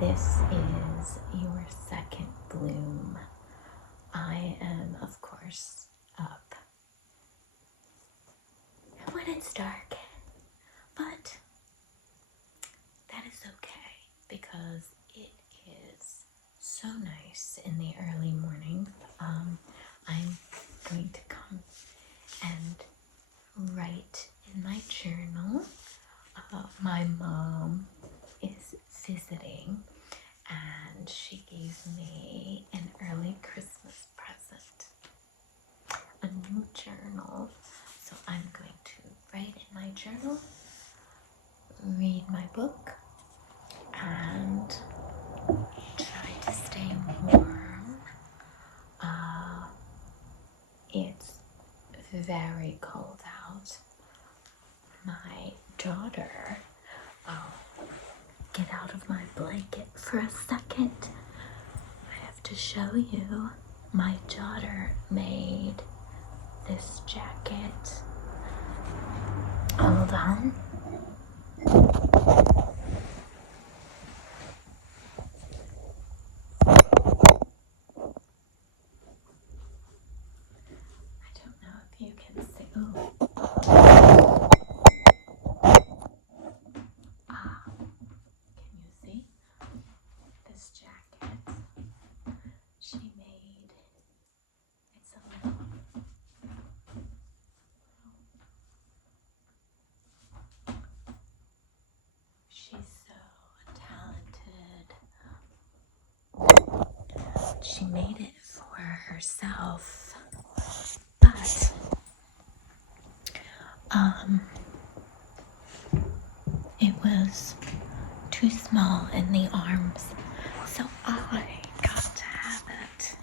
This is your second bloom. I am, of course, up when it's dark, but that is okay because it is so nice in the early morning. I'm going to come and write in my journal. My mom is visiting and she gave me an early Christmas present, a new journal. So I'm going to write in my journal, read my book, and try to stay warm. It's very cold out. My daughter, get out of my blanket for a second. I have to show you. My daughter made this jacket. Hold on. I don't know if you can see. Ooh. Can you see this jacket? She made. It's a little. She's so talented. She made it for herself, but it was too small in the arms, so I got to have it.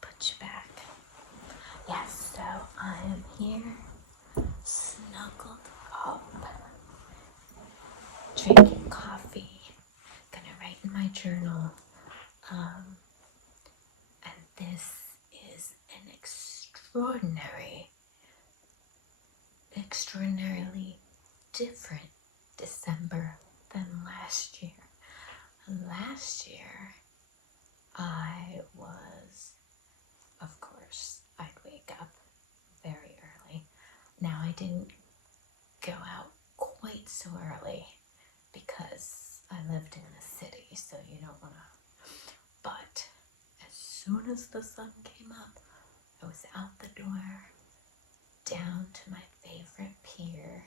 Put you back. Yes, so I am here, snuggled up, drinking coffee, gonna write in my journal, and this is an extraordinarily different December than last year. Last year, I was, of course, I'd wake up very early. Now I didn't go out quite so early because I lived in the city, so soon as the sun came up, I was out the door, down to my favorite pier,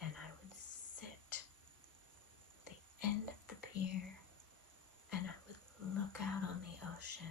and I would sit at the end of the pier, and I would look out on the ocean.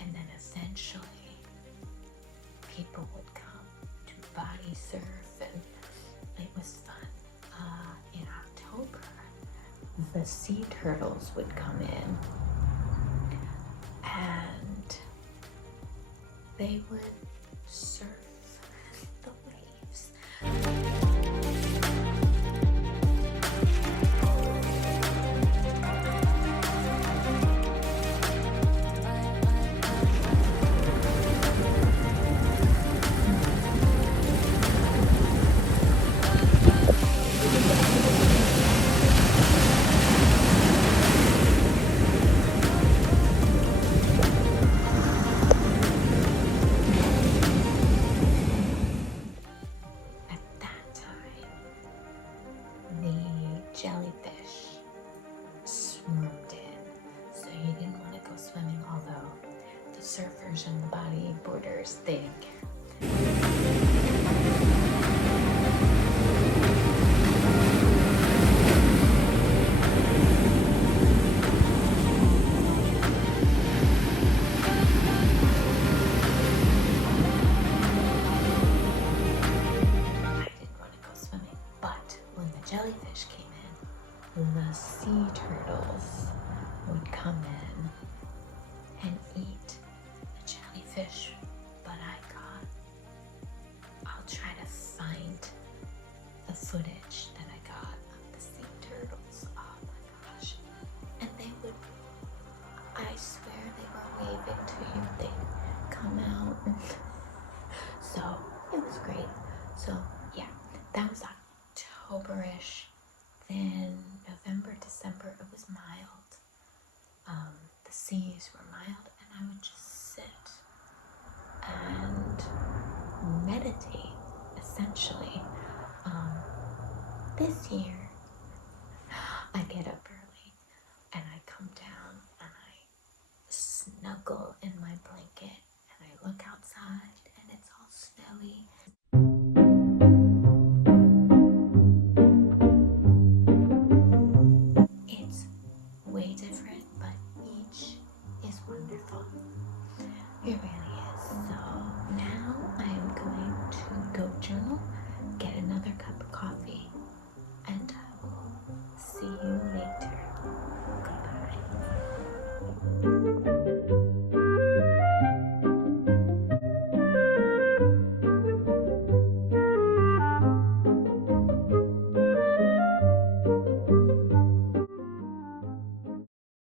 And then essentially, people would come to body surf, and it was fun. In October, the sea turtles would come in, and they would surf the waves. At that time, the jellyfish swarmed in, so you didn't want to go swimming, although the surfers and the bodyboarders, they didn't care. I didn't want to go swimming, but when the jellyfish came in, the sea turtles would come in and eat the jellyfish. But I'll try to find the footage that I got of the sea turtles. Oh my gosh. And I swear they were waving to you. They'd come out. So it was great. So yeah, that was October-ish. Then November, December, it was mild. The seas were mild, and I would just sit and meditate, essentially. This year, I get up early, and I come down, and I snuggle in my blanket, and I look outside, and it's all snowy,